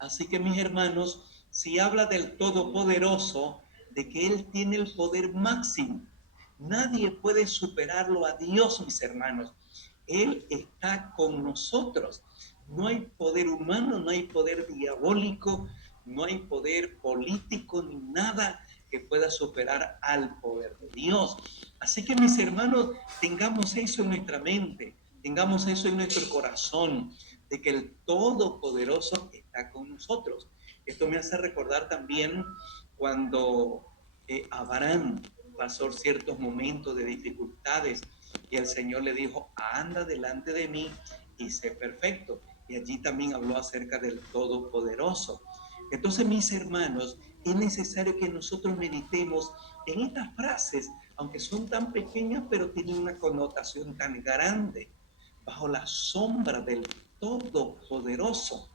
Así que mis hermanos, si habla del Todopoderoso, de que Él tiene el poder máximo, nadie puede superarlo a Dios, mis hermanos. Él está con nosotros. No hay poder humano, no hay poder diabólico, no hay poder político ni nada que pueda superar al poder de Dios. Así que mis hermanos, tengamos eso en nuestra mente, tengamos eso en nuestro corazón, de que el Todopoderoso está con nosotros. Esto me hace recordar también cuando Abraham pasó ciertos momentos de dificultades y el Señor le dijo, anda delante de mí y sé perfecto. Y allí también habló acerca del Todopoderoso. Entonces, mis hermanos, es necesario que nosotros meditemos en estas frases, aunque son tan pequeñas, pero tienen una connotación tan grande. Bajo la sombra del Todopoderoso.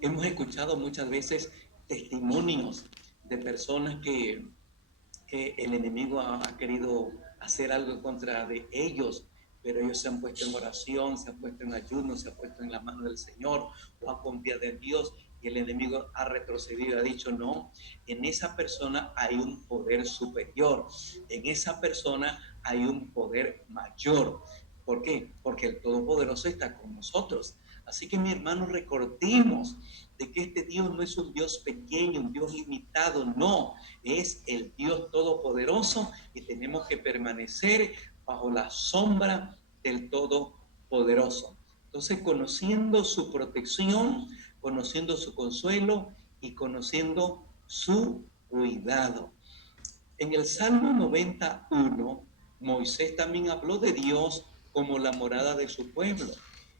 Hemos escuchado muchas veces testimonios de personas que el enemigo ha querido hacer algo contra de ellos, pero ellos se han puesto en oración, se han puesto en ayuno, se han puesto en la mano del Señor o han confiado en Dios y el enemigo ha retrocedido, ha dicho no, en esa persona hay un poder superior, en esa persona hay un poder mayor. ¿Por qué? Porque el Todopoderoso está con nosotros. Así que mi hermano, recordemos de que este Dios no es un Dios pequeño, un Dios limitado, no, es el Dios todopoderoso y tenemos que permanecer bajo la sombra del Todopoderoso. Entonces, conociendo su protección, conociendo su consuelo y conociendo su cuidado. En el Salmo 91, Moisés también habló de Dios como la morada de su pueblo.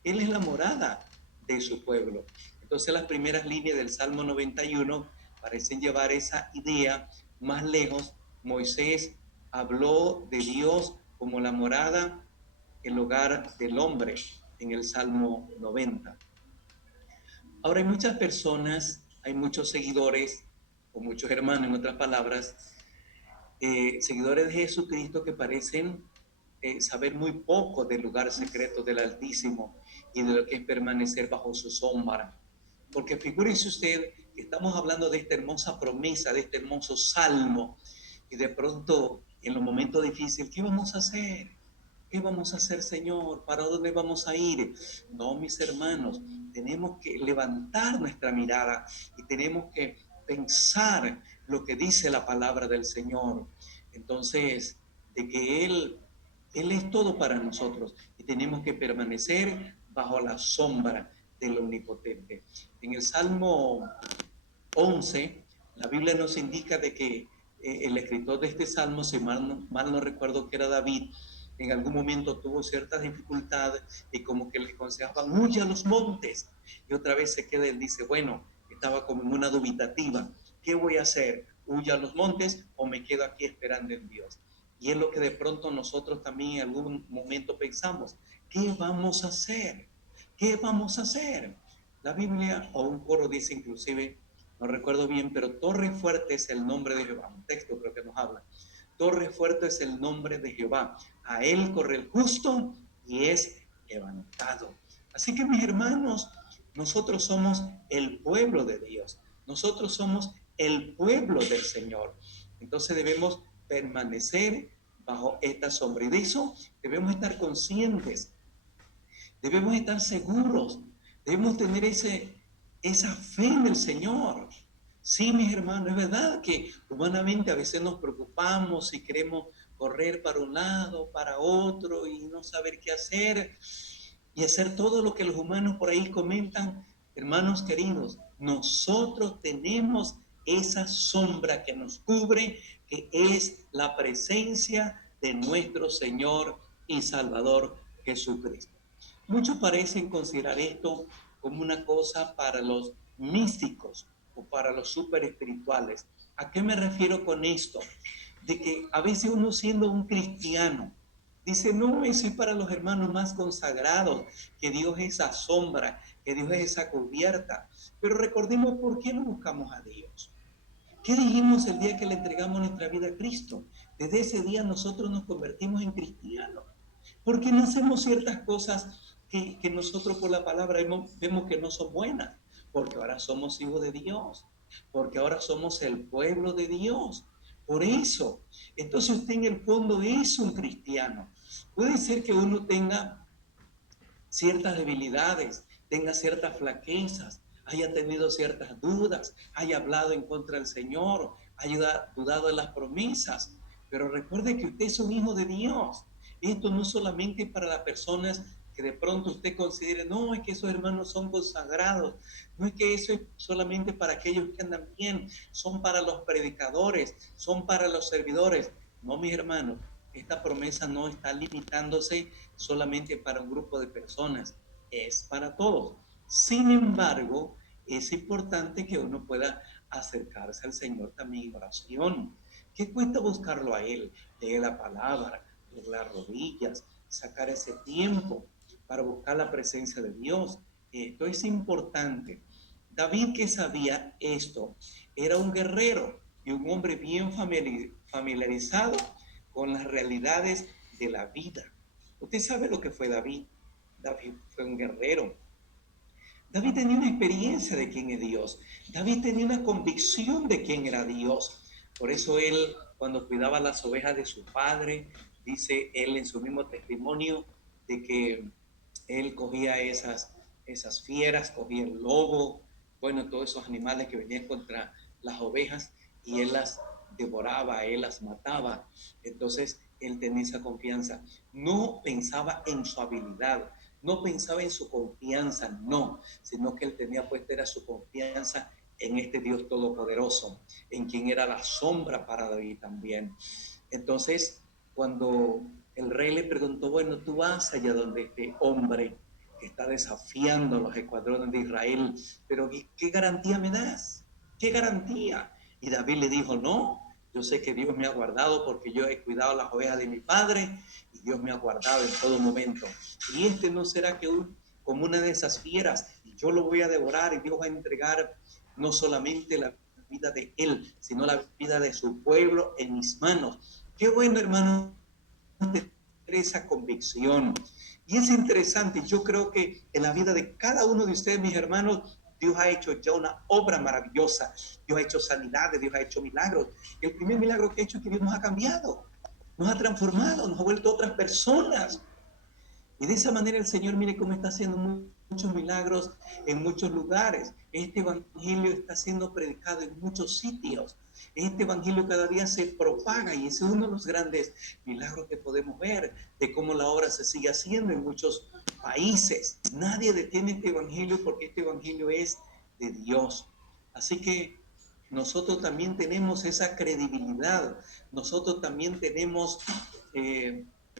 Él es la morada de su pueblo. Entonces las primeras líneas del Salmo 91 parecen llevar esa idea más lejos. Moisés habló de Dios como la morada, el hogar del hombre, en el Salmo 90. Ahora hay muchas personas, hay muchos seguidores, o muchos hermanos, en otras palabras, seguidores de Jesucristo que parecen saber muy poco del lugar secreto del Altísimo y de lo que es permanecer bajo su sombra. Porque figúrese usted que estamos hablando de esta hermosa promesa, de este hermoso salmo, y de pronto en los momentos difíciles, ¿qué vamos a hacer? ¿Qué vamos a hacer, Señor? ¿Para dónde vamos a ir? No, mis hermanos, tenemos que levantar nuestra mirada y tenemos que pensar lo que dice la palabra del Señor. Entonces, de que Él es todo para nosotros y tenemos que permanecer bajo la sombra del Omnipotente. En el Salmo 11, la Biblia nos indica de que el escritor de este salmo, si mal no recuerdo que era David, en algún momento tuvo ciertas dificultades y como que le aconsejaban, huye a los montes. Y otra vez se queda, él dice, bueno, estaba como en una dubitativa, ¿qué voy a hacer? ¿Huye a los montes o me quedo aquí esperando en Dios? Y es lo que de pronto nosotros también en algún momento pensamos, ¿qué vamos a hacer? ¿Qué vamos a hacer? La Biblia o un coro dice inclusive, no recuerdo bien, pero torre fuerte es el nombre de Jehová. Un texto creo que nos habla. Torre fuerte es el nombre de Jehová. A él corre el justo y es levantado. Así que mis hermanos, nosotros somos el pueblo de Dios. Nosotros somos el pueblo del Señor. Entonces debemos permanecer bajo esta sombra. Y de eso debemos estar conscientes, debemos estar seguros, debemos tener esa fe en el Señor. Sí, mis hermanos, es verdad que humanamente a veces nos preocupamos y queremos correr para un lado, para otro y no saber qué hacer y hacer todo lo que los humanos por ahí comentan. Hermanos queridos, nosotros tenemos esa sombra que nos cubre, que es la presencia de nuestro Señor y Salvador Jesucristo. Muchos parecen considerar esto como una cosa para los místicos o para los super espirituales. ¿A qué me refiero con esto? De que a veces uno siendo un cristiano dice, no, eso es para los hermanos más consagrados, que Dios es esa sombra, que Dios es esa cubierta. Pero recordemos por qué no buscamos a Dios. ¿Qué dijimos el día que le entregamos nuestra vida a Cristo? Desde ese día nosotros nos convertimos en cristianos. Porque no hacemos ciertas cosas que nosotros por la palabra vemos que no son buenas. Porque ahora somos hijos de Dios, porque ahora somos el pueblo de Dios. Por eso, entonces usted en el fondo es un cristiano. Puede ser que uno tenga ciertas debilidades, tenga ciertas flaquezas, haya tenido ciertas dudas, haya hablado en contra del Señor, haya dudado de las promesas. Pero recuerde que usted es un hijo de Dios. Esto no solamente para las personas que de pronto usted considere, no, es que esos hermanos son consagrados, no es que eso es solamente para aquellos que andan bien, son para los predicadores, son para los servidores. No, mis hermanos, esta promesa no está limitándose solamente para un grupo de personas, es para todos. Sin embargo, es importante que uno pueda acercarse al Señor también en oración. ¿Qué cuesta buscarlo a Él? Leer la palabra, leer las rodillas, sacar ese tiempo para buscar la presencia de Dios. Esto es importante. David, que sabía esto, era un guerrero y un hombre bien familiarizado con las realidades de la vida. Usted sabe lo que fue David. David fue un guerrero. David tenía una experiencia de quién es Dios. David tenía una convicción de quién era Dios. Por eso él, cuando cuidaba las ovejas de su padre, dice él en su mismo testimonio de que él cogía esas fieras, cogía el lobo, bueno, todos esos animales que venían contra las ovejas y él las devoraba, él las mataba. Entonces él tenía esa confianza. No pensaba en su habilidad, no pensaba en su confianza, no, sino que él tenía puesta era su confianza en este Dios todopoderoso, en quien era la sombra para David también. Entonces, cuando el rey le preguntó, bueno, tú vas allá donde este hombre que está desafiando los escuadrones de Israel, pero ¿qué garantía me das? ¿Qué garantía? Y David le dijo, no, yo sé que Dios me ha guardado porque yo he cuidado las ovejas de mi padre y Dios me ha guardado en todo momento. Y este no será que como una de esas fieras, y yo lo voy a devorar y Dios va a entregar no solamente la vida de él, sino la vida de su pueblo en mis manos. Qué bueno, hermano, tener esa convicción. Y es interesante, yo creo que en la vida de cada uno de ustedes, mis hermanos, Dios ha hecho ya una obra maravillosa. Dios ha hecho sanidades, Dios ha hecho milagros. El primer milagro que ha hecho es que Dios nos ha cambiado, nos ha transformado, nos ha vuelto otras personas. Y de esa manera el Señor, mire cómo está haciendo muchos milagros en muchos lugares. Este evangelio está siendo predicado en muchos sitios. Este evangelio cada día se propaga y ese es uno de los grandes milagros que podemos ver de cómo la obra se sigue haciendo en muchos países. Nadie detiene este evangelio porque este evangelio es de Dios. Así que nosotros también tenemos esa credibilidad. Nosotros también tenemos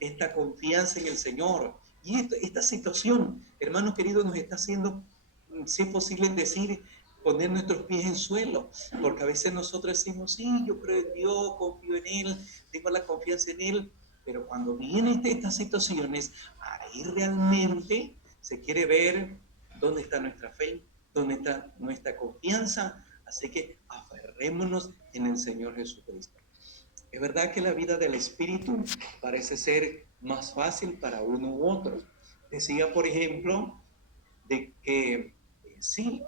esta confianza en el Señor. Y esta situación, hermanos queridos, nos está haciendo, si es posible decir, poner nuestros pies en suelo, porque a veces nosotros decimos, sí, yo creo en Dios, confío en Él, tengo la confianza en Él, pero cuando vienen estas situaciones, ahí realmente se quiere ver dónde está nuestra fe, dónde está nuestra confianza, así que aferrémonos en el Señor Jesucristo. Es verdad que la vida del Espíritu parece ser más fácil para uno u otro. Decía, por ejemplo, de que sí,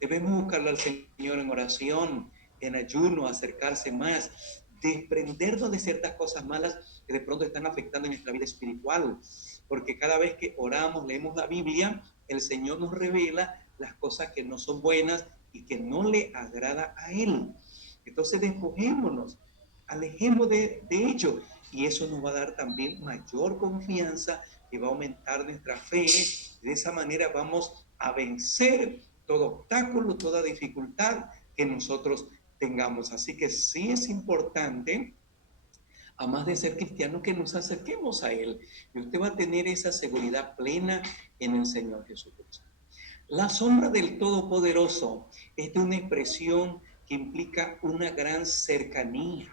debemos buscarlo al Señor en oración, en ayuno, acercarse más, desprendernos de ciertas cosas malas que de pronto están afectando nuestra vida espiritual. Porque cada vez que oramos, leemos la Biblia, el Señor nos revela las cosas que no son buenas y que no le agrada a Él. Entonces despojémonos, alejemos de ello y eso nos va a dar también mayor confianza y va a aumentar nuestra fe. De esa manera vamos a vencer todo obstáculo, toda dificultad que nosotros tengamos. Así que sí es importante, a más de ser cristiano, que nos acerquemos a Él y usted va a tener esa seguridad plena en el Señor Jesucristo. La sombra del Todopoderoso es de una expresión que implica una gran cercanía.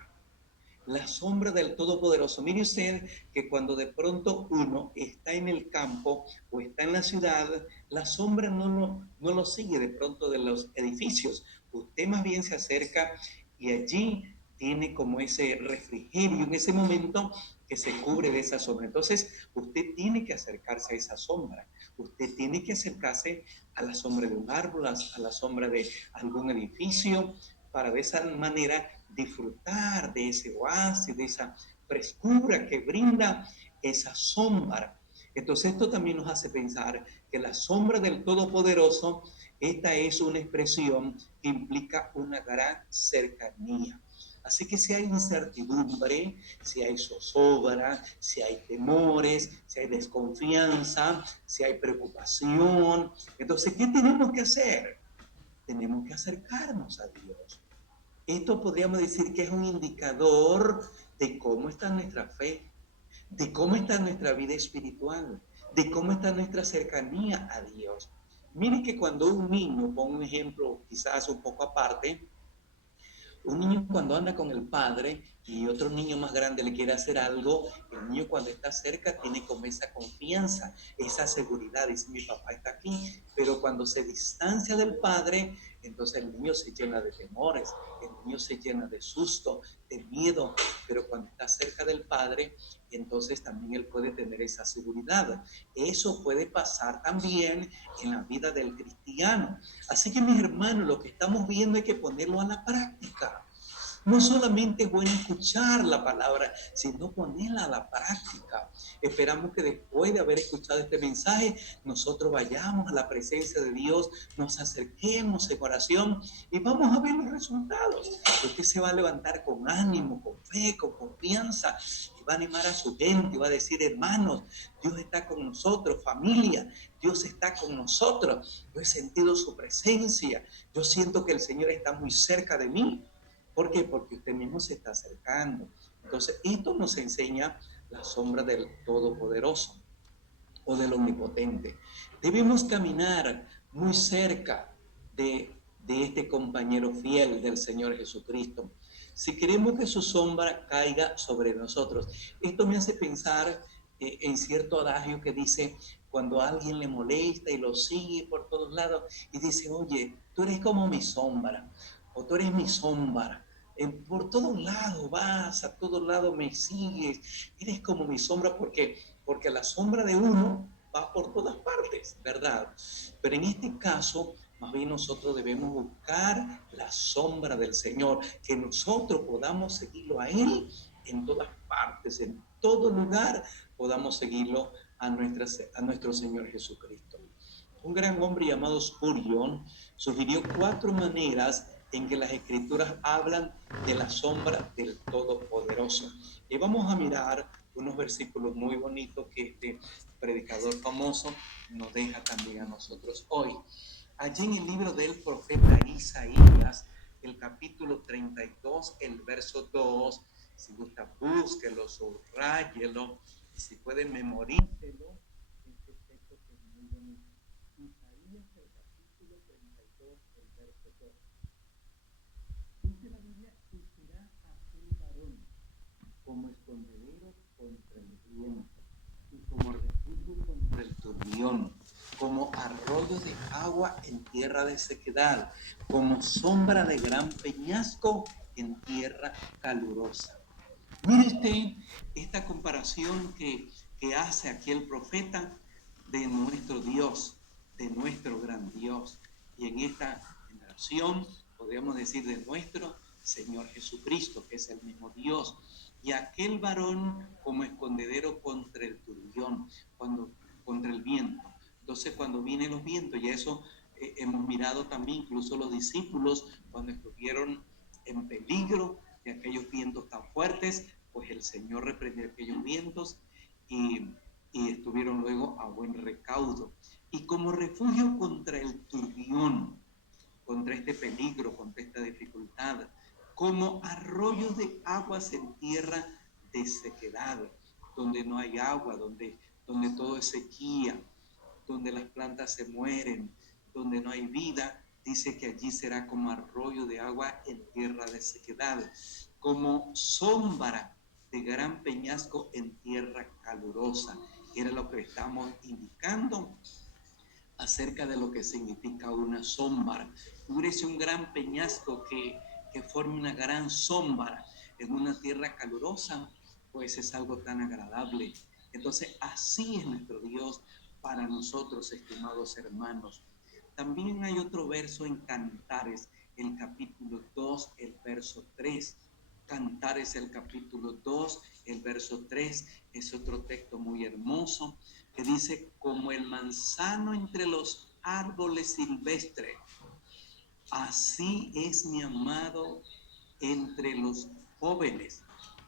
La sombra del Todopoderoso. Mire usted que cuando de pronto uno está en el campo o está en la ciudad, la sombra no lo sigue de pronto de los edificios. Usted más bien se acerca y allí tiene como ese refrigerio en ese momento que se cubre de esa sombra. Entonces, usted tiene que acercarse a esa sombra. Usted tiene que acercarse a la sombra de un árbol, a la sombra de algún edificio, para de esa manera disfrutar de ese oasis, de esa frescura que brinda esa sombra. Entonces esto también nos hace pensar que la sombra del Todopoderoso, esta es una expresión que implica una gran cercanía. Así que si hay incertidumbre, si hay zozobra, si hay temores, si hay desconfianza, si hay preocupación, entonces, ¿qué tenemos que hacer? Tenemos que acercarnos a Dios. Esto podríamos decir que es un indicador de cómo está nuestra fe, de cómo está nuestra vida espiritual, de cómo está nuestra cercanía a Dios. Miren que cuando un niño, pongo un ejemplo quizás un poco aparte, un niño cuando anda con el padre y otro niño más grande le quiere hacer algo, el niño cuando está cerca tiene como esa confianza, esa seguridad, dice mi papá está aquí, pero cuando se distancia del padre, entonces el niño se llena de temores, el niño se llena de susto, de miedo, pero cuando está cerca del padre, entonces también él puede tener esa seguridad. Eso puede pasar también en la vida del cristiano. Así que mis hermanos, lo que estamos viendo hay que ponerlo a la práctica. No solamente es bueno escuchar la palabra, sino ponerla a la práctica. Esperamos que después de haber escuchado este mensaje, nosotros vayamos a la presencia de Dios, nos acerquemos en oración y vamos a ver los resultados. Usted se va a levantar con ánimo, con fe, con confianza y va a animar a su gente y va a decir, hermanos, Dios está con nosotros, familia, Dios está con nosotros. Yo he sentido su presencia, yo siento que el Señor está muy cerca de mí. ¿Por qué? Porque usted mismo se está acercando. Entonces, esto nos enseña la sombra del Todopoderoso o del Omnipotente. Debemos caminar muy cerca de este compañero fiel del Señor Jesucristo. Si queremos que su sombra caiga sobre nosotros. Esto me hace pensar en cierto adagio que dice, cuando alguien le molesta y lo sigue por todos lados y dice, oye, tú eres como mi sombra, o tú eres mi sombra. Por todos lados vas, a todos lados me sigues, eres como mi sombra porque la sombra de uno va por todas partes, ¿verdad? Pero en este caso, más bien nosotros debemos buscar la sombra del Señor, que nosotros podamos seguirlo a Él en todas partes, en todo lugar, podamos seguirlo a nuestro Señor Jesucristo. Un gran hombre llamado Spurgeon sugirió 4 maneras en que las escrituras hablan de la sombra del Todopoderoso. Y vamos a mirar unos versículos muy bonitos que este predicador famoso nos deja también a nosotros hoy. Allí en el libro del profeta Isaías, el capítulo 32, el verso 2, si gusta, búsquelo, subrayelo, si puede, memorícelo. Este texto que es muy bonito. Isaías, el capítulo 32, el verso 2. Dice la Biblia, y será aquel varón como escondedero contra el viento y como refugio contra el turbión, como arroyo de agua en tierra de sequedad, como sombra de gran peñasco en tierra calurosa. Mire usted esta comparación que hace aquí el profeta de nuestro Dios, de nuestro gran Dios. Y en esta generación podríamos decir de nuestro Señor Jesucristo, que es el mismo Dios. Y aquel varón como escondedero contra el turbión, contra el viento. Entonces cuando vienen los vientos, y eso hemos mirado también, incluso los discípulos cuando estuvieron en peligro de aquellos vientos tan fuertes, pues el Señor reprendió aquellos vientos y estuvieron luego a buen recaudo. Y como refugio contra el turbión, contra este peligro, contra esta dificultad, como arroyos de aguas en tierra de sequedad, donde no hay agua, donde todo es sequía, donde las plantas se mueren, donde no hay vida, dice que allí será como arroyo de agua en tierra de sequedad, como sombra de gran peñasco en tierra calurosa. Era lo que estamos indicando acerca de lo que significa una sombra. Figúrese un gran peñasco que forma una gran sombra en una tierra calurosa, pues es algo tan agradable. Entonces, así es nuestro Dios, para nosotros, estimados hermanos. También hay otro verso en Cantares, el capítulo 2, el verso 3. Cantares, el capítulo 2, el verso 3, es otro texto muy hermoso que dice: como el manzano entre los árboles silvestres, así es mi amado entre los jóvenes.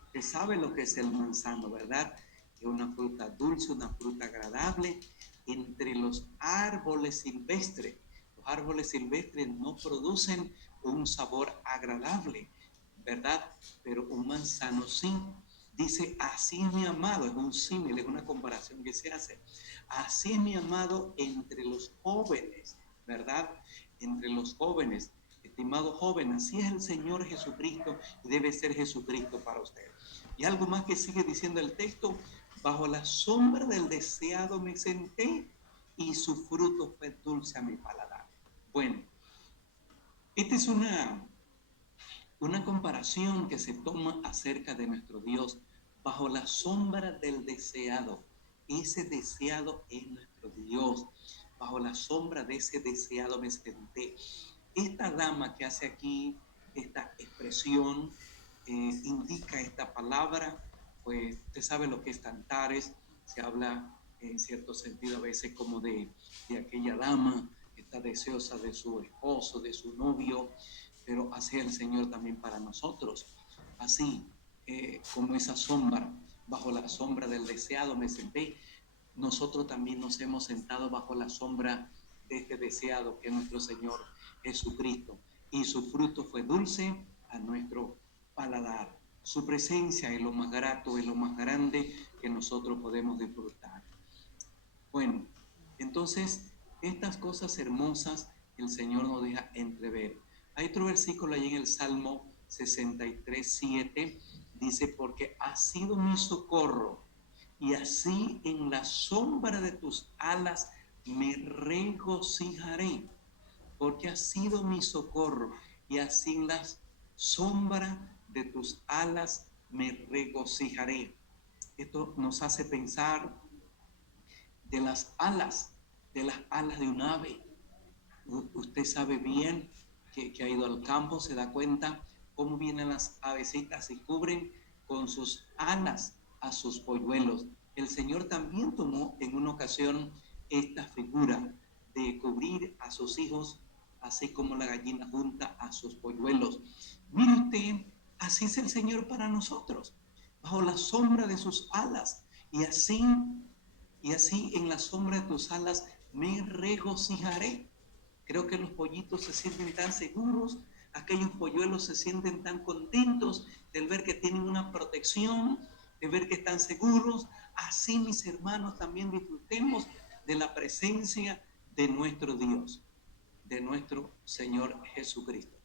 Usted sabe lo que es el manzano, ¿verdad? Es una fruta dulce, una fruta agradable entre los árboles silvestres. Los árboles silvestres no producen un sabor agradable, ¿verdad? Pero un manzano sí. Dice: así es mi amado, es un símil, es una comparación que se hace. Así es mi amado entre los jóvenes, ¿verdad? Entre los jóvenes. Estimado joven, así es el Señor Jesucristo y debe ser Jesucristo para usted. Y algo más que sigue diciendo el texto: bajo la sombra del deseado me senté y su fruto fue dulce a mi paladar. Bueno, esta es una comparación que se toma acerca de nuestro Dios. Bajo la sombra del deseado, ese deseado es nuestro Dios. Bajo la sombra de ese deseado me senté. Esta dama que hace aquí esta expresión indica esta palabra, pues usted sabe lo que es Cantares. Se habla en cierto sentido a veces como de aquella dama que está deseosa de su esposo, de su novio, pero así el Señor también para nosotros. Así como esa sombra, bajo la sombra del deseado me senté, nosotros también nos hemos sentado bajo la sombra de este deseado que es nuestro Señor Jesucristo, y su fruto fue dulce a nuestro paladar. Su presencia es lo más grato, es lo más grande que nosotros podemos disfrutar. Bueno, entonces estas cosas hermosas el Señor nos deja entrever. Hay otro versículo ahí en el Salmo 63:7, dice: porque ha sido mi socorro, y así en la sombra de tus alas me regocijaré. Porque has sido mi socorro, y así en la sombra de tus alas me regocijaré. Esto nos hace pensar de las alas, de las alas de un ave. Usted sabe bien que ha ido al campo, se da cuenta cómo vienen las avecitas y cubren con sus alas a sus polluelos. El Señor también tomó en una ocasión esta figura de cubrir a sus hijos, así como la gallina junta a sus polluelos. Mire usted, así es el Señor para nosotros, bajo la sombra de sus alas, y así en la sombra de tus alas me regocijaré. Creo que los pollitos se sienten tan seguros, aquellos polluelos se sienten tan contentos de ver que tienen una protección, de ver que están seguros. Así, mis hermanos, también disfrutemos de la presencia de nuestro Dios, de nuestro Señor Jesucristo.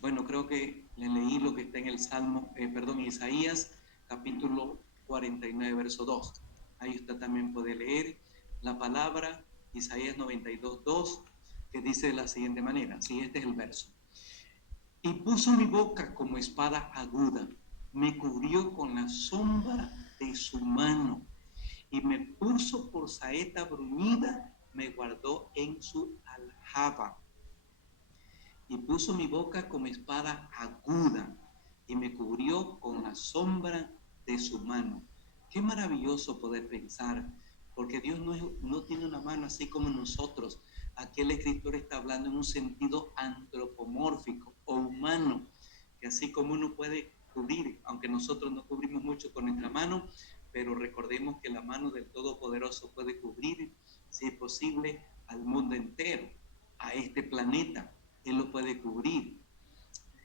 Bueno, creo que le leí lo que está en el Isaías, capítulo 49, verso 2. Ahí usted también puede leer la palabra, Isaías 92:2, que dice de la siguiente manera. Sí, este es el verso. Y puso mi boca como espada aguda, me cubrió con la sombra de su mano, y me puso por saeta bruñida, me guardó en su aljaba. Y puso mi boca como espada aguda, y me cubrió con la sombra de su mano. Qué maravilloso poder pensar, porque Dios no tiene una mano así como nosotros. Aquí el escritor está hablando en un sentido antropomórfico o humano, que así como uno puede cubrir, aunque nosotros no cubrimos mucho con nuestra mano, pero recordemos que la mano del Todopoderoso puede cubrir, si es posible, al mundo entero, a este planeta. Él lo puede cubrir.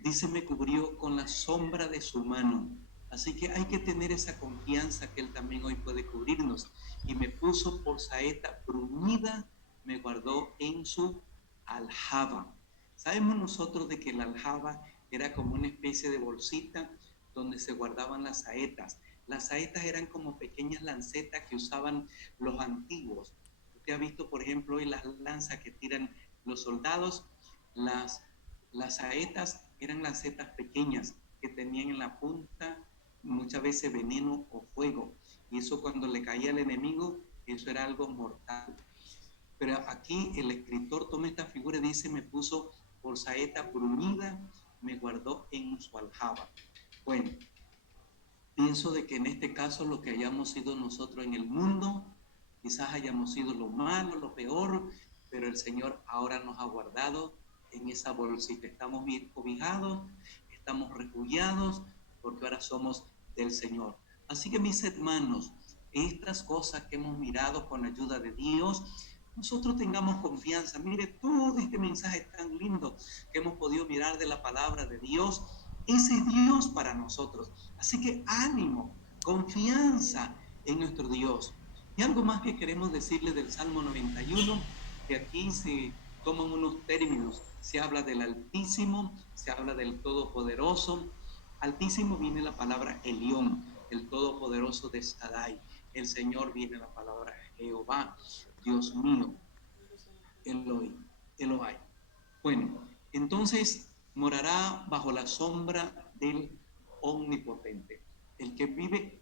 Dice: me cubrió con la sombra de su mano. Así que hay que tener esa confianza que Él también hoy puede cubrirnos. Y me puso por saeta bruñida, me guardó en su aljaba. Sabemos nosotros de que la aljaba era como una especie de bolsita donde se guardaban las saetas. Las saetas eran como pequeñas lancetas que usaban los antiguos. Usted ha visto, por ejemplo, hoy las lanzas que tiran los soldados. Las, las saetas eran lancetas pequeñas que tenían en la punta muchas veces veneno o fuego, y eso cuando le caía al enemigo eso era algo mortal. Pero aquí el escritor toma esta figura y dice, me puso por saeta bruñida, me guardó en su aljaba. Bueno, pienso de que en este caso lo que hayamos sido nosotros en el mundo, quizás hayamos sido lo malo, lo peor, pero el Señor ahora nos ha guardado en esa bolsita. Estamos bien cobijados, estamos refugiados, porque ahora somos del Señor. Así que mis hermanos, estas cosas que hemos mirado con la ayuda de Dios, nosotros tengamos confianza. Mire, todo este mensaje tan lindo que hemos podido mirar de la palabra de Dios, ese es Dios para nosotros. Así que ánimo, confianza en nuestro Dios. Y algo más que queremos decirle del Salmo 91, que aquí se toman unos términos. Se habla del Altísimo, se habla del Todopoderoso. Altísimo viene la palabra Elión, el Todopoderoso de Shaddai. El Señor viene la palabra Jehová, Dios mío, Elohai. Bueno, entonces morará bajo la sombra del Omnipotente. El que vive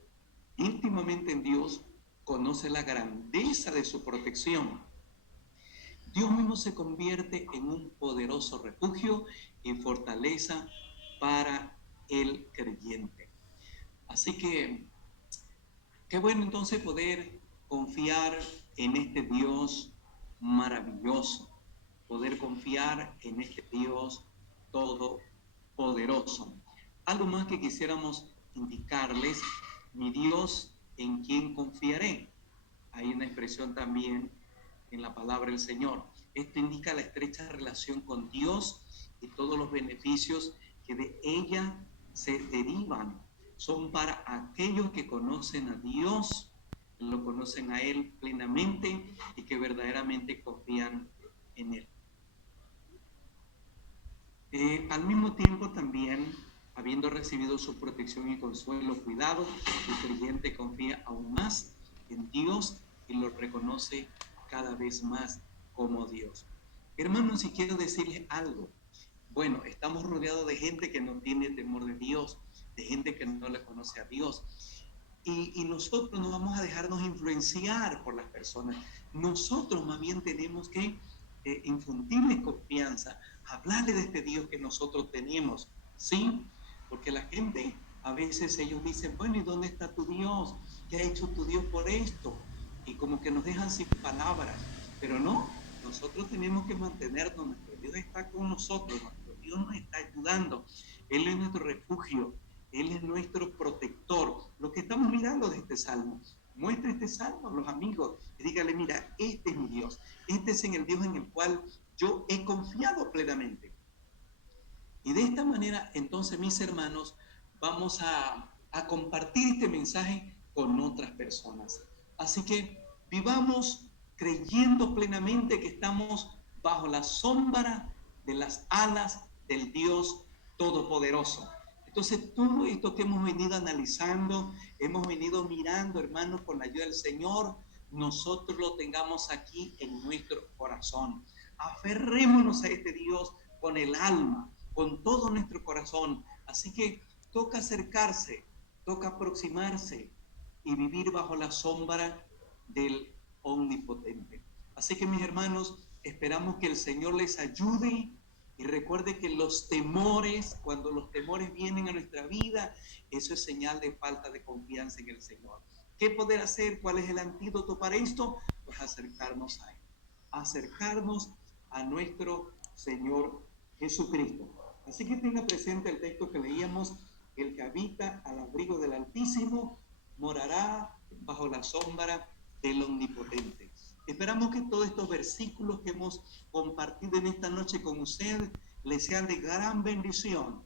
íntimamente en Dios conoce la grandeza de su protección. Dios mismo se convierte en un poderoso refugio y fortaleza para el creyente. Así que, qué bueno entonces poder confiar en este Dios maravilloso, poder confiar en este Dios todopoderoso. Algo más que quisiéramos indicarles, mi Dios en quien confiaré. Hay una expresión también en la palabra del Señor. Esto indica la estrecha relación con Dios y todos los beneficios que de ella se derivan. Son para aquellos que conocen a Dios, lo conocen a Él plenamente y que verdaderamente confían en Él. Al mismo tiempo también, habiendo recibido su protección y consuelo, cuidado, el creyente confía aún más en Dios y lo reconoce cada vez más como Dios. Hermanos, si quiero decirles algo, bueno, estamos rodeados de gente que no tiene temor de Dios, de gente que no le conoce a Dios. Y nosotros no vamos a dejarnos influenciar por las personas. Nosotros más bien tenemos que infundirles confianza, hablarle de este Dios que nosotros tenemos, ¿sí? Porque la gente, a veces ellos dicen, bueno, ¿y dónde está tu Dios? ¿Qué ha hecho tu Dios por esto? Y como que nos dejan sin palabras, pero no, nosotros tenemos que mantenernos, nuestro Dios está con nosotros, nuestro Dios nos está ayudando, Él es nuestro refugio, Él es nuestro protector. Lo que estamos mirando de este salmo, muestre este salmo a los amigos y dígale, mira, este es mi Dios, este es el Dios en el cual yo he confiado plenamente. Y de esta manera, entonces, mis hermanos, vamos a compartir este mensaje con otras personas. Así que vivamos creyendo plenamente que estamos bajo la sombra de las alas del Dios Todopoderoso. Entonces, todo esto que hemos venido analizando, hemos venido mirando, hermanos, con la ayuda del Señor, nosotros lo tengamos aquí en nuestro corazón. Aferrémonos a este Dios con el alma, con todo nuestro corazón. Así que toca acercarse, toca aproximarse y vivir bajo la sombra del Omnipotente. Así que, mis hermanos, esperamos que el Señor les ayude y recuerde que los temores, cuando los temores vienen a nuestra vida, eso es señal de falta de confianza en el Señor. ¿Qué poder hacer? ¿Cuál es el antídoto para esto? Pues acercarnos a Él, acercarnos a nuestro Señor Jesucristo. Así que tenga presente el texto que leíamos, el que habita al abrigo del Altísimo morará bajo la sombra del Omnipotente. Esperamos que todos estos versículos que hemos compartido en esta noche con usted les sean de gran bendición.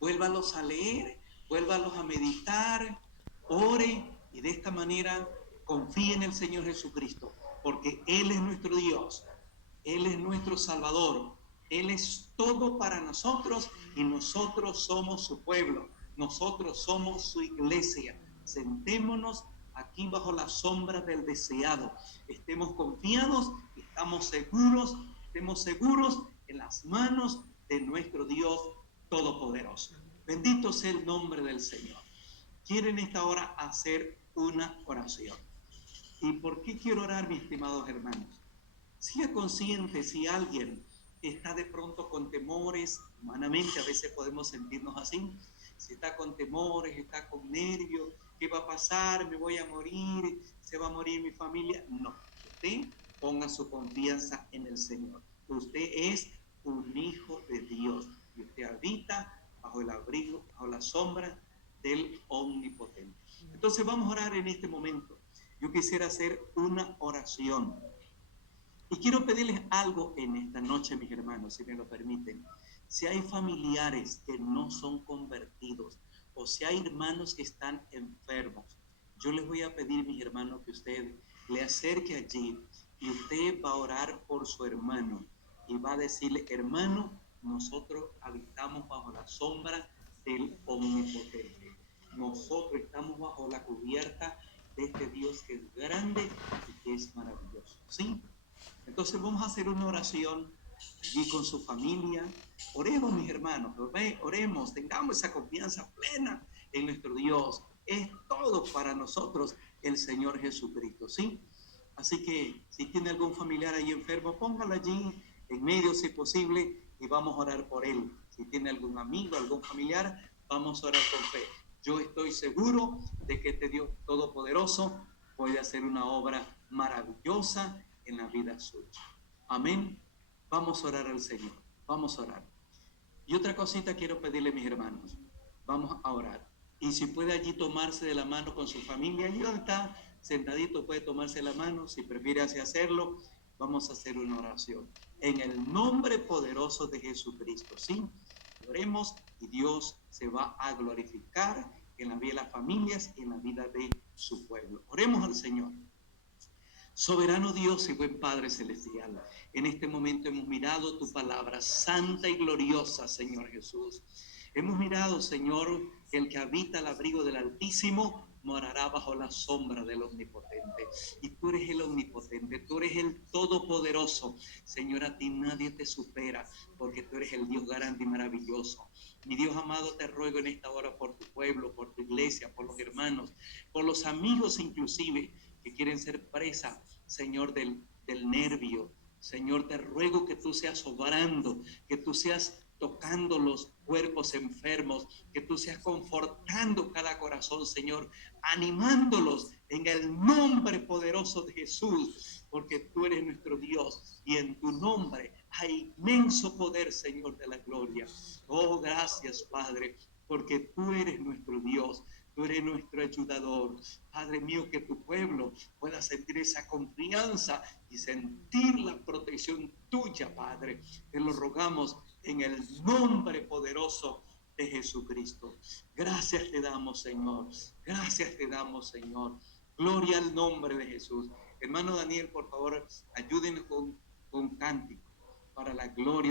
Vuélvalos a leer, vuélvalos a meditar, ore y de esta manera confíe en el Señor Jesucristo, porque Él es nuestro Dios, Él es nuestro Salvador, Él es todo para nosotros y nosotros somos su pueblo, nosotros somos su iglesia. Sentémonos aquí bajo la sombra del deseado, estemos confiados, estemos seguros en las manos de nuestro Dios Todopoderoso. Bendito sea el nombre del Señor. Quiero en esta hora hacer una oración. ¿Y por qué quiero orar, mis estimados hermanos? Sea consciente si alguien está de pronto con temores, humanamente a veces podemos sentirnos así, si está con temores, está con nervios, ¿qué va a pasar? ¿Me voy a morir? ¿Se va a morir mi familia? No, usted ponga su confianza en el Señor. Usted es un hijo de Dios y usted habita bajo el abrigo, bajo la sombra del Omnipotente. Entonces vamos a orar en este momento. Yo quisiera hacer una oración. Y quiero pedirles algo en esta noche, mis hermanos, si me lo permiten. Si hay familiares que no son convertidos o si hay hermanos que están enfermos, yo les voy a pedir, mis hermanos, que usted le acerque allí y usted va a orar por su hermano y va a decirle, hermano, nosotros habitamos bajo la sombra del Omnipotente. Nosotros estamos bajo la cubierta de este Dios que es grande y que es maravilloso. ¿Sí? Entonces vamos a hacer una oración allí con su familia. Oremos, mis hermanos, oremos, tengamos esa confianza plena en nuestro Dios. Es todo para nosotros el Señor Jesucristo, ¿sí? Así que si tiene algún familiar ahí enfermo, póngalo allí en medio si es posible y vamos a orar por él. Si tiene algún amigo, algún familiar, vamos a orar con fe. Yo estoy seguro de que este Dios Todopoderoso puede hacer una obra maravillosa en la vida suya. Amén. Vamos a orar al Señor. Vamos a orar. Y otra cosita quiero pedirle, mis hermanos. Vamos a orar. Y si puede allí tomarse de la mano con su familia, allí donde está sentadito puede tomarse la mano. Si prefiere así hacerlo, vamos a hacer una oración. En el nombre poderoso de Jesucristo, ¿sí? Oremos y Dios se va a glorificar en la vida de las familias y en la vida de su pueblo. Oremos al Señor. Soberano Dios y buen Padre Celestial, en este momento hemos mirado tu palabra santa y gloriosa, Señor Jesús. Hemos mirado, Señor, que el que habita al abrigo del Altísimo morará bajo la sombra del Omnipotente. Y tú eres el Omnipotente, tú eres el Todopoderoso. Señor, a ti nadie te supera, porque tú eres el Dios grande y maravilloso. Mi Dios amado, te ruego en esta hora por tu pueblo, por tu iglesia, por los hermanos, por los amigos inclusive, que quieren ser presa, Señor, del nervio. Señor, te ruego que tú seas obrando, que tú seas tocando los cuerpos enfermos, que tú seas confortando cada corazón, Señor, animándolos en el nombre poderoso de Jesús, porque tú eres nuestro Dios y en tu nombre hay inmenso poder, Señor de la gloria. Oh, gracias, Padre, porque tú eres nuestro Dios. Tú eres nuestro ayudador. Padre mío, que tu pueblo pueda sentir esa confianza y sentir la protección tuya, Padre. Te lo rogamos en el nombre poderoso de Jesucristo. Gracias te damos, Señor. Gracias te damos, Señor. Gloria al nombre de Jesús. Hermano Daniel, por favor, ayúdenos con cántico para la gloria de